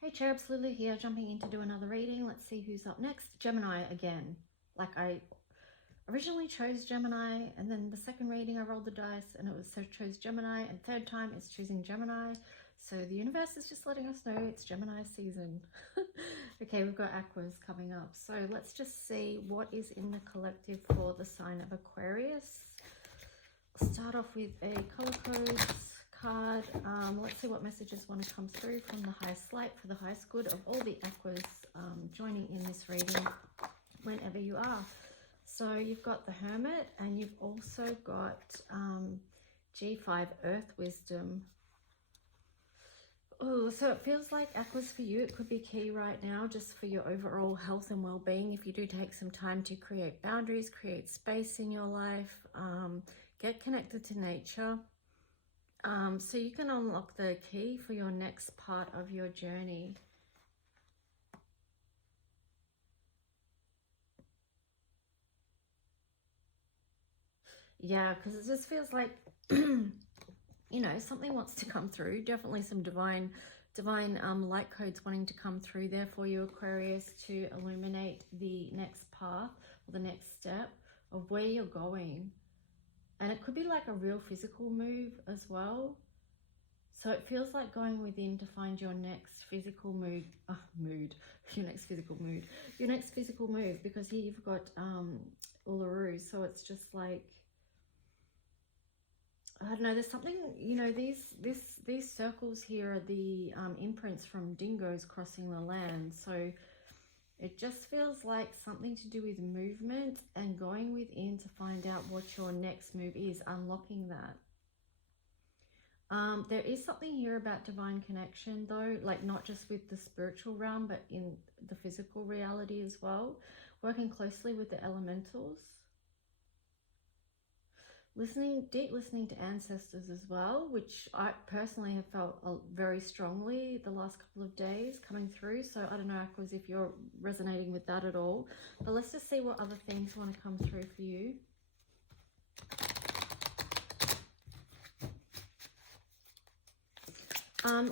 Hey Cherubs, Lily here, jumping in to do another reading. Let's see who's up next. Gemini again. Like I originally chose Gemini, and then the second reading I rolled the dice and it was so chose Gemini, and third time it's choosing Gemini. So the universe is just letting us know it's Gemini season. Okay, we've got Aquas coming up. So let's just see what is in the collective for the sign of Aquarius. I'll start off with a color codes card. Let's see what messages want to come through from the highest light for the highest good of all the Aquas joining in this reading whenever you are. So you've got the Hermit, and you've also got G5 Earth Wisdom. Oh, so it feels like Aquas for you, it could be key right now just for your overall health and well-being. If you do take some time to create boundaries, create space in your life, get connected to nature. So you can unlock the key for your next part of your journey. Yeah, because it just feels like, you know, something wants to come through. Definitely some divine light codes wanting to come through there for you, Aquarius, to illuminate the next path or the next step of where you're going. And it could be like a real physical move as well. So it feels like going within to find your next physical your next physical move, because here you've got Uluru. So it's just like, I don't know, there's something, you know, these circles here are the imprints from dingoes crossing the land. So it just feels like something to do with movement and going within to find out what your next move is, unlocking that. There is something here about divine connection though, like not just with the spiritual realm, but in the physical reality as well. Working closely with the elementals. Deep listening to ancestors as well, which I personally have felt very strongly the last couple of days coming through. So I don't know, Aquas, if you're resonating with that at all. But let's just see what other themes want to come through for you.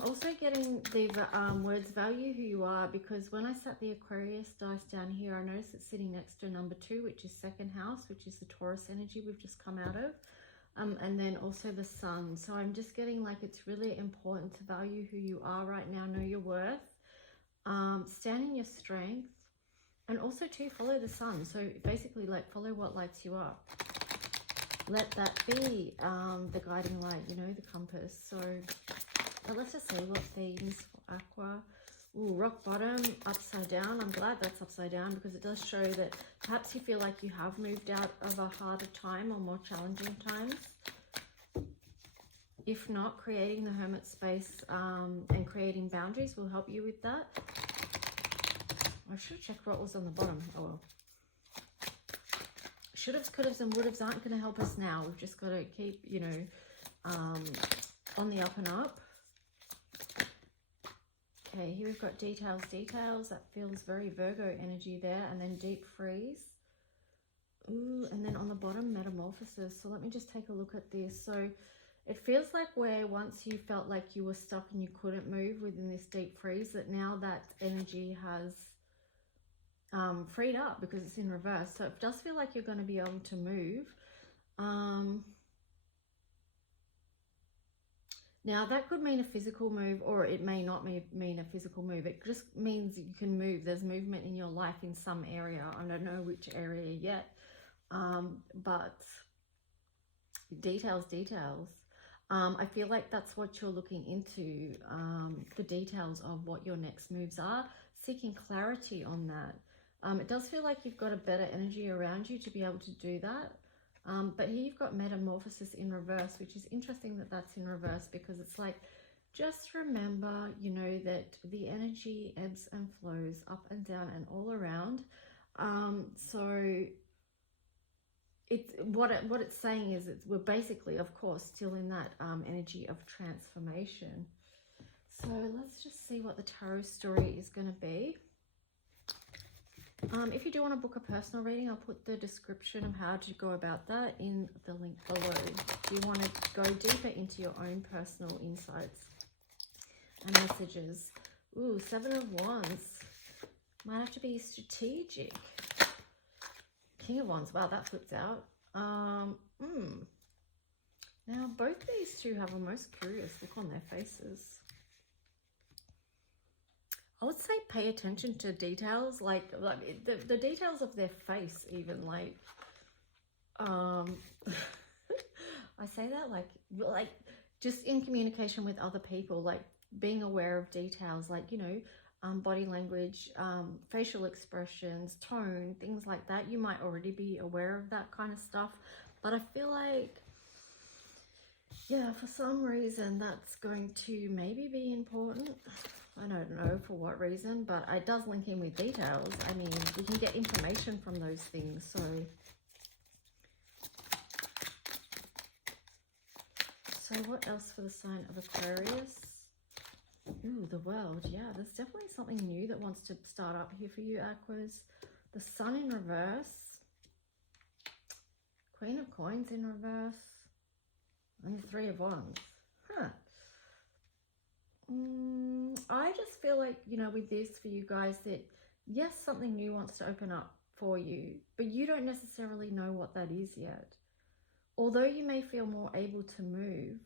Also getting the words value who you are, because when I sat the Aquarius dice down here, I noticed it's sitting next to number 2, which is second house, which is the Taurus energy we've just come out of. And then also the sun. So I'm just getting like it's really important to value who you are right now, know your worth, stand in your strength, and also to follow the sun. So basically like follow what lights you up. Let that be the guiding light, you know, the compass. So but let's just see what themes for Aqua. Ooh, rock bottom, upside down. I'm glad that's upside down because it does show that perhaps you feel like you have moved out of a harder time or more challenging times. If not, creating the hermit space and creating boundaries will help you with that. I should have checked what was on the bottom. Oh well. Should haves, could haves, and would haves aren't going to help us now. We've just got to keep, you know, on the up and up. Okay, here we've got details. That feels very Virgo energy there. And then deep freeze. Ooh, and then on the bottom, metamorphosis. So let me just take a look at this. So it feels like where once you felt like you were stuck and you couldn't move within this deep freeze, that now that energy has freed up because it's in reverse. So it does feel like you're going to be able to move. Now, that could mean a physical move, or it may not mean a physical move. It just means you can move. There's movement in your life in some area. I don't know which area yet, but details. I feel like that's what you're looking into, the details of what your next moves are, seeking clarity on that. It does feel like you've got a better energy around you to be able to do that. But here you've got metamorphosis in reverse, which is interesting that that's in reverse, because it's like, just remember, you know, that the energy ebbs and flows up and down and all around. So what it's saying is we're basically, of course, still in that energy of transformation. So let's just see what the tarot story is going to be. If you do want to book a personal reading, I'll put the description of how to go about that in the link below. If you want to go deeper into your own personal insights and messages. Ooh, Seven of Wands. Might have to be strategic. King of Wands. Wow, that flipped out. Now, both these two have a most curious look on their faces. I would say pay attention to details, like the details of their face, even, like, I say that like just in communication with other people, like being aware of details, like, you know, body language, facial expressions, tone, things like that. You might already be aware of that kind of stuff, but I feel like, yeah, for some reason that's going to maybe be important. I don't know for what reason, but it does link in with details. I mean, we can get information from those things. So what else for the sign of Aquarius? Ooh, the World. Yeah, there's definitely something new that wants to start up here for you, Aquas. The Sun in reverse. Queen of Coins in reverse. And the Three of Wands. Huh. I just feel like, you know, with this for you guys, that yes, something new wants to open up for you, but you don't necessarily know what that is yet. Although you may feel more able to move,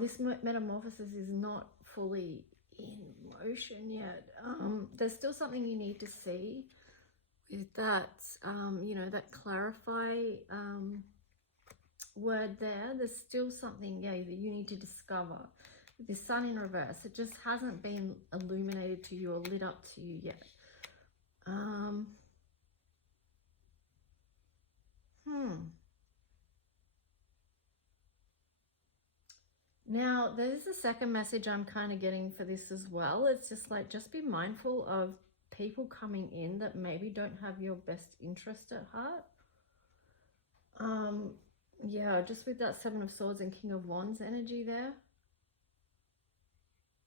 this metamorphosis is not fully in motion yet. There's still something you need to see with that, you know, that clarify word there. There's still something, yeah, that you need to discover. The Sun in reverse, it just hasn't been illuminated to you or lit up to you yet. Now, there's a second message I'm kind of getting for this as well. It's just like, just be mindful of people coming in that maybe don't have your best interest at heart. Yeah, just with that Seven of Swords and King of Wands energy there.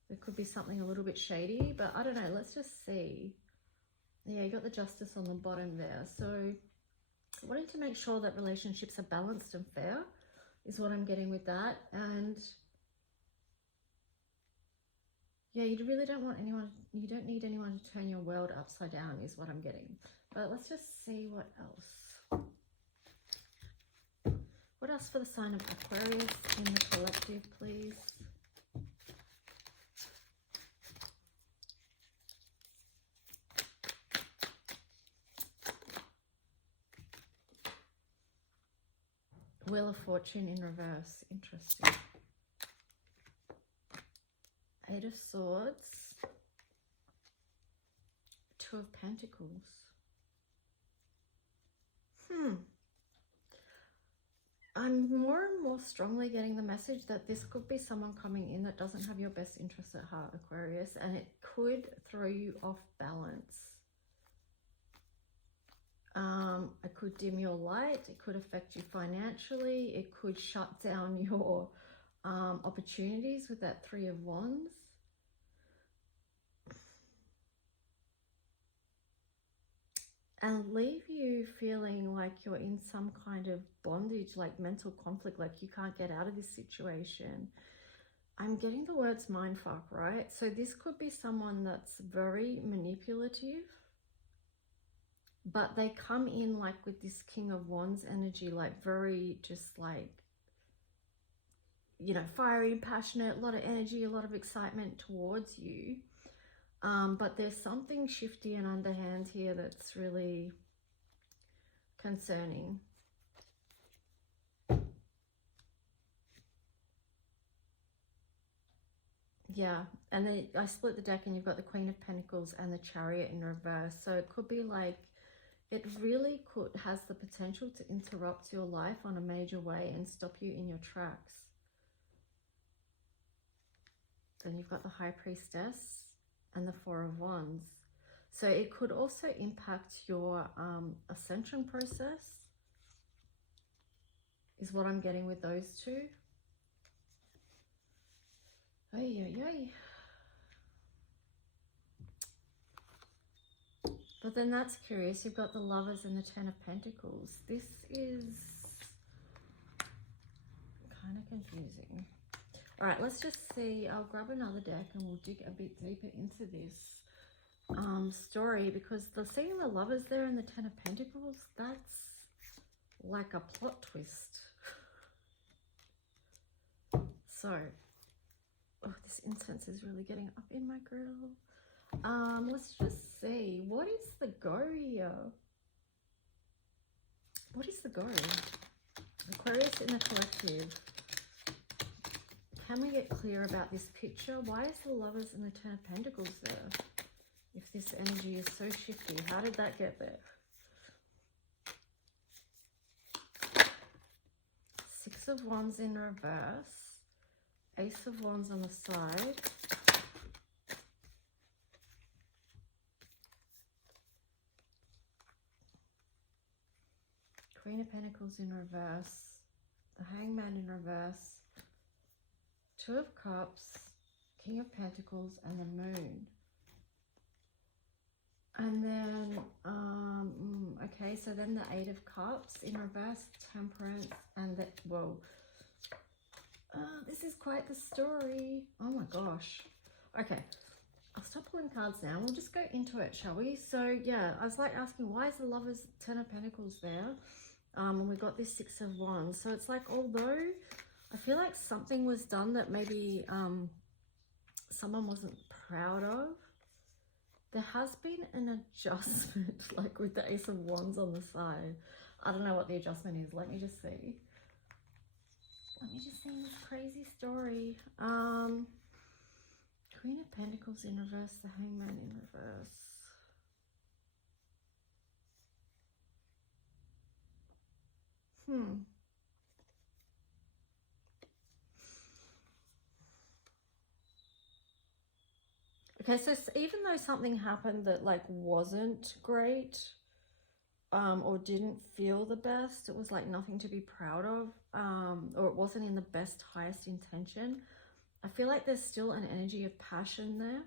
There could be something a little bit shady, but I don't know. Let's just see. Yeah, you got the Justice on the bottom there. So wanting to make sure that relationships are balanced and fair is what I'm getting with that. And yeah, you really don't want anyone, you don't need anyone to turn your world upside down is what I'm getting. But let's just see what else. What else for the sign of Aquarius in the collective, please? Wheel of Fortune in reverse. Interesting. Eight of Swords. Two of Pentacles. I'm more and more strongly getting the message that this could be someone coming in that doesn't have your best interests at heart, Aquarius, and it could throw you off balance. It could dim your light. It could affect you financially. It could shut down your opportunities with that Three of Wands. And leave you feeling like you're in some kind of bondage, like mental conflict, like you can't get out of this situation. I'm getting the words mindfuck, right? So this could be someone that's very manipulative, but they come in like with this King of Wands energy, like very just like, you know, fiery, passionate, a lot of energy, a lot of excitement towards you. But there's something shifty and underhand here that's really concerning. Yeah, and then I split the deck and you've got the Queen of Pentacles and the Chariot in reverse. So it could be like, it really has the potential to interrupt your life on a major way and stop you in your tracks. Then you've got the High Priestess and the Four of Wands. So it could also impact your ascension process, is what I'm getting with those two. Ay, ay, ay. But then that's curious. You've got the Lovers and the Ten of Pentacles. This is kind of confusing. All right, let's just see. I'll grab another deck and we'll dig a bit deeper into this story, because the seeing the Lovers there and the Ten of Pentacles, that's like a plot twist. So, oh, this incense is really getting up in my grill. Let's just see. What is the go here? What is the go? Aquarius in the collective. Can we get clear about this picture? Why is the Lovers and the Ten of Pentacles there? If this energy is so shifty, how did that get there? Six of Wands in reverse. Ace of Wands on the side. Queen of Pentacles in reverse. The Hangman in reverse. Two of Cups. King of Pentacles and the Moon. And then, okay, so then the Eight of Cups in reverse, Temperance, and the, whoa. This is quite the story. Oh my gosh. Okay, I'll stop pulling cards now. We'll just go into it, shall we? So, yeah, I was like asking, why is the Lovers, Ten of Pentacles there? And we got this Six of Wands. So it's like, although I feel like something was done that maybe someone wasn't proud of, there has been an adjustment, like with the Ace of Wands on the side. I don't know what the adjustment is. Let me just see. Let me just see this crazy story. Queen of Pentacles in reverse, the Hangman in reverse. Okay, so even though something happened that like wasn't great, or didn't feel the best, it was like nothing to be proud of, or it wasn't in the best, highest intention, I feel like there's still an energy of passion there.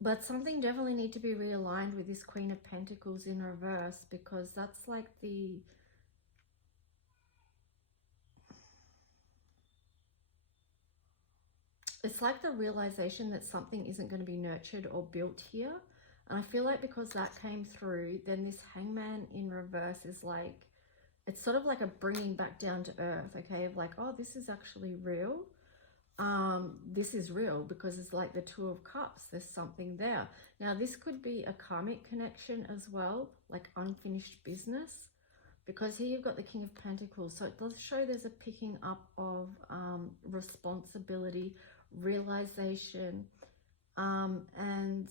But something definitely need to be realigned with this Queen of Pentacles in reverse, because that's like the... It's like the realization that something isn't going to be nurtured or built here. And I feel like because that came through, then this Hangman in reverse is like, it's sort of like a bringing back down to earth, okay? Of like, oh, this is actually real. This is real because it's like the Two of Cups. There's something there. Now, this could be a karmic connection as well, like unfinished business. Because here you've got the King of Pentacles. So it does show there's a picking up of responsibility, realization, and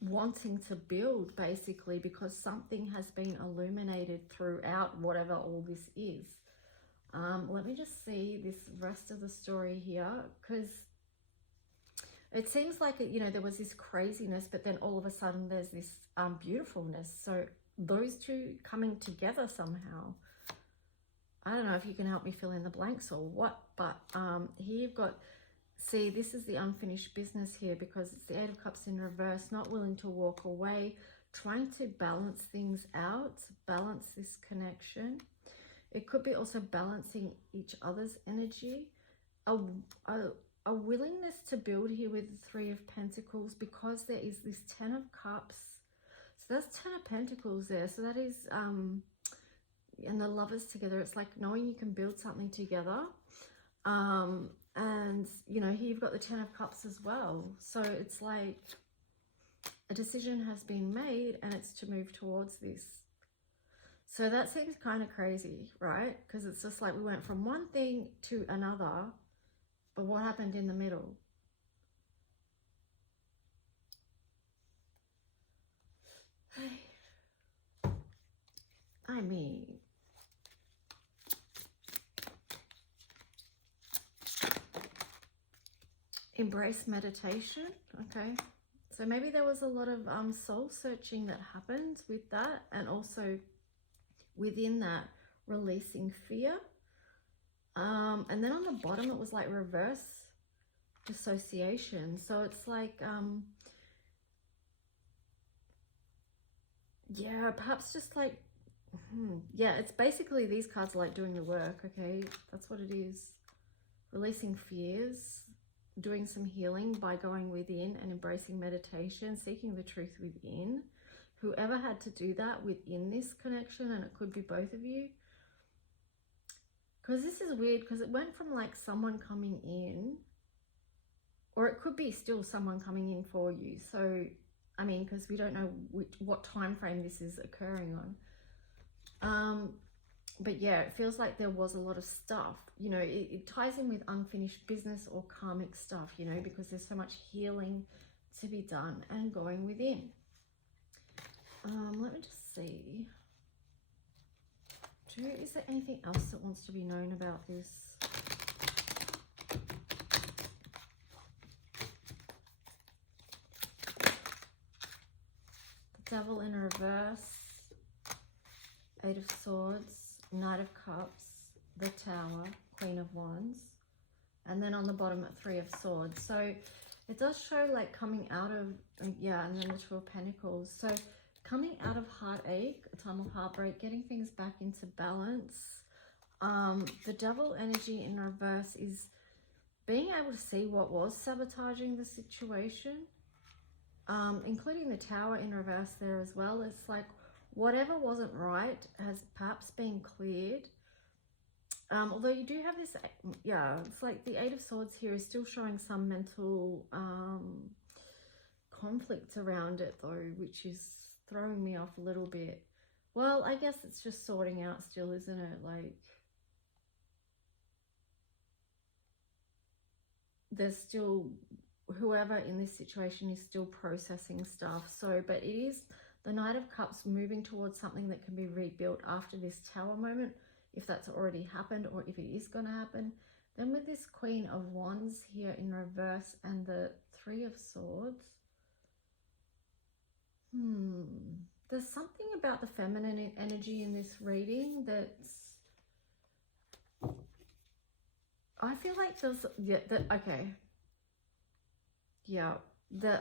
wanting to build, basically, because something has been illuminated throughout whatever all this is. Let me just see this rest of the story here, because it seems like, you know, there was this craziness, but then all of a sudden there's this beautifulness. So those two coming together somehow. I don't know if you can help me fill in the blanks or what, but here you've got, see, this is the unfinished business here, because it's the Eight of Cups in reverse, not willing to walk away, trying to balance things out, balance this connection. It could be also balancing each other's energy, a willingness to build here with the Three of Pentacles, because there is this Ten of Cups. So that's Ten of Pentacles there. So that is, and the Lovers together, it's like knowing you can build something together. And, you know, here you've got the Ten of Cups as well. So it's like a decision has been made and it's to move towards this. So that seems kind of crazy, right? Because it's just like we went from one thing to another, but what happened in the middle? I mean, embrace meditation. Okay, so maybe there was a lot of soul searching that happened with that, and also within that, releasing fear. And then on the bottom it was like reverse dissociation. So it's like Yeah, perhaps just like, yeah, it's basically these cards are like doing the work, okay? That's what it is. Releasing fears, doing some healing by going within and embracing meditation, seeking the truth within. Whoever had to do that within this connection, and it could be both of you. Because this is weird, because it went from like someone coming in, or it could be still someone coming in for you. So, I mean, because we don't know what time frame this is occurring on. But yeah, it feels like there was a lot of stuff, you know, it ties in with unfinished business or karmic stuff, you know, because there's so much healing to be done and going within. Let me just see. Is there anything else that wants to be known about this? The Devil in reverse, Eight of Swords, Knight of Cups, the Tower, Queen of Wands, and then on the bottom at Three of Swords. So it does show like coming out of, yeah, and then the Two of Pentacles. So coming out of heartache, a time of heartbreak, getting things back into balance. The Devil energy in reverse is being able to see what was sabotaging the situation, including the Tower in reverse there as well. It's like whatever wasn't right has perhaps been cleared. Although you do have this, yeah, it's like the Eight of Swords here is still showing some mental conflict around it though, which is throwing me off a little bit. Well, I guess it's just sorting out still, isn't it? Like, there's still, whoever in this situation is still processing stuff. So, but it is the Knight of Cups moving towards something that can be rebuilt after this Tower moment, if that's already happened or if it is going to happen. Then with this Queen of Wands here in reverse and the Three of Swords, there's something about the feminine energy in this reading that's, I feel like there's, yeah, okay. Yeah,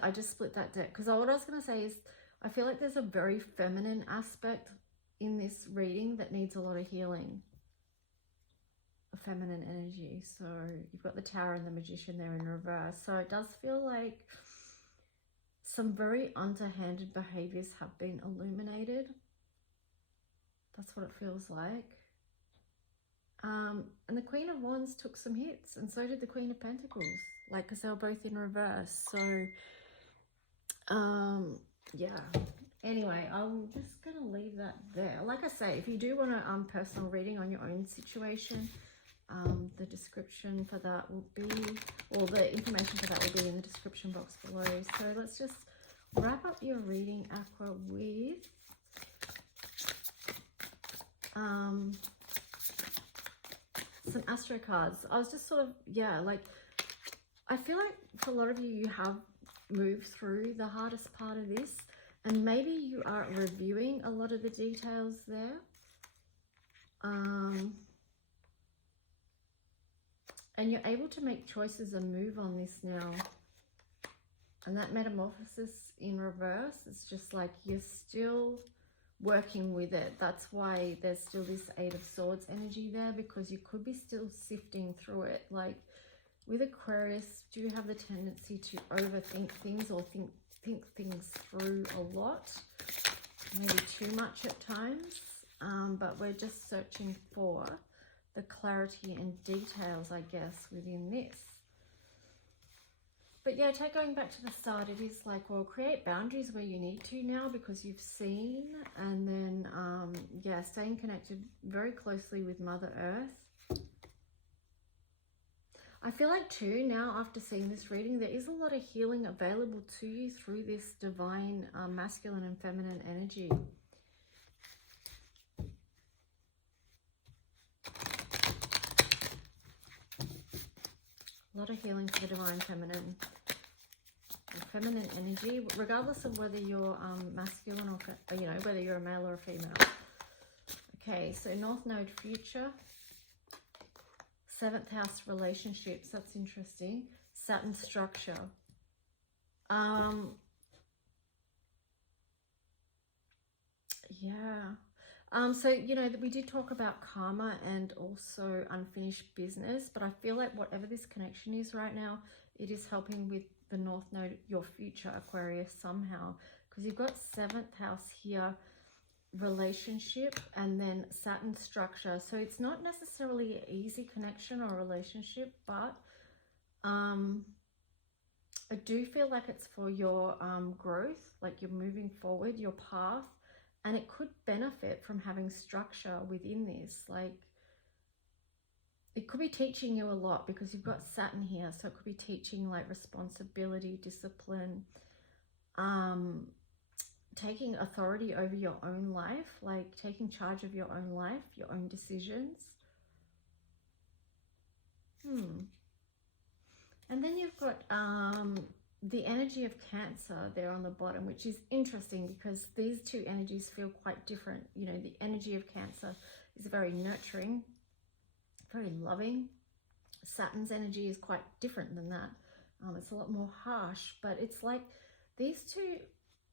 I just split that deck. Because what I was going to say is, I feel like there's a very feminine aspect in this reading that needs a lot of healing. A feminine energy. So you've got the Tower and the Magician there in reverse. So it does feel like some very underhanded behaviors have been illuminated. That's what it feels like. And the Queen of Wands took some hits, and so did the Queen of Pentacles, like, because they were both in reverse. So yeah, anyway, I'm just gonna leave that there. Like I say, if you do want a personal reading on your own situation, the description for that will be, or the information for that will be in the description box below. So let's just wrap up your reading, Aqua, with some astro cards. I was just sort of, yeah, like, I feel like for a lot of you, you have moved through the hardest part of this, and maybe you are reviewing a lot of the details there. And you're able to make choices and move on this now. And that metamorphosis in reverse, it's just like you're still working with it. That's why there's still this Eight of Swords energy there, because you could be still sifting through it. Like with Aquarius, do you have the tendency to overthink things or think things through a lot, maybe too much at times? But we're just searching for the clarity and details, I guess, within this. But yeah, going back to the start, it is like, well, create boundaries where you need to now, because you've seen, and then, yeah, staying connected very closely with Mother Earth. I feel like too, now after seeing this reading, there is a lot of healing available to you through this divine masculine and feminine energy. A lot of healing for the divine feminine. Feminine energy, regardless of whether you're masculine or, you know, whether you're a male or a female. Okay, so North Node future, 7th house relationships, that's interesting. Saturn structure. Yeah. So, you know, we did talk about karma and also unfinished business, but I feel like whatever this connection is right now, it is helping with the North Node, your future Aquarius, somehow, because you've got 7th house here, relationship, and then Saturn structure. So it's not necessarily an easy connection or relationship, but I do feel like it's for your growth, like you're moving forward, your path, and it could benefit from having structure within this. Like, it could be teaching you a lot because you've got Saturn here, so it could be teaching like responsibility, discipline, taking authority over your own life, like taking charge of your own life, your own decisions. And then you've got the energy of Cancer there on the bottom, which is interesting because these two energies feel quite different. You know, the energy of Cancer is very nurturing, very loving. Saturn's energy is quite different than that. It's a lot more harsh, but it's like these two,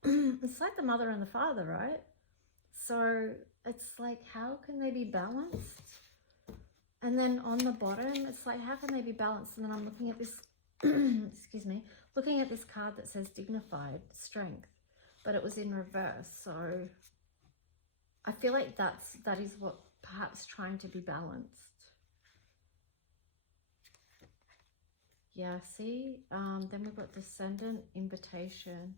it's like the mother and the father, right? So it's like, how can they be balanced? And then on the bottom, it's like, how can they be balanced? And then I'm looking at this, excuse me, looking at this card that says dignified, strength, but it was in reverse. So I feel like that is what perhaps trying to be balanced. Yeah, see, then we've got descendant, invitation.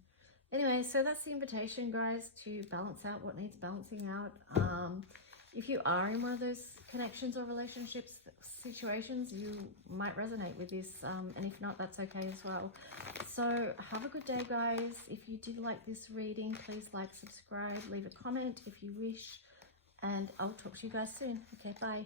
Anyway, so that's the invitation, guys, to balance out what needs balancing out. If you are in one of those connections or relationships, situations, you might resonate with this. And if not, that's okay as well. So have a good day, guys. If you did like this reading, please like, subscribe, leave a comment if you wish. And I'll talk to you guys soon. Okay, bye.